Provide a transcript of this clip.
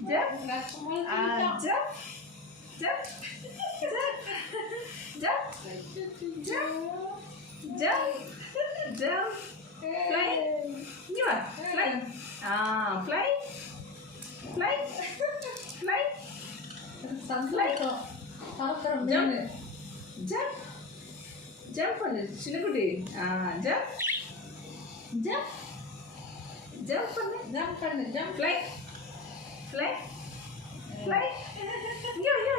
Jump. Jump. Jump. Jump. Jump. Jump. Jump. Fly. Như vậy. Fly. Fly. Fly. Fly. Fly. Jump. Jump. Jump பண்ணு சின்னக்குட்டி. Jump. Jump. Jump பண்ணு. Jump. Fly. Fly. Fly.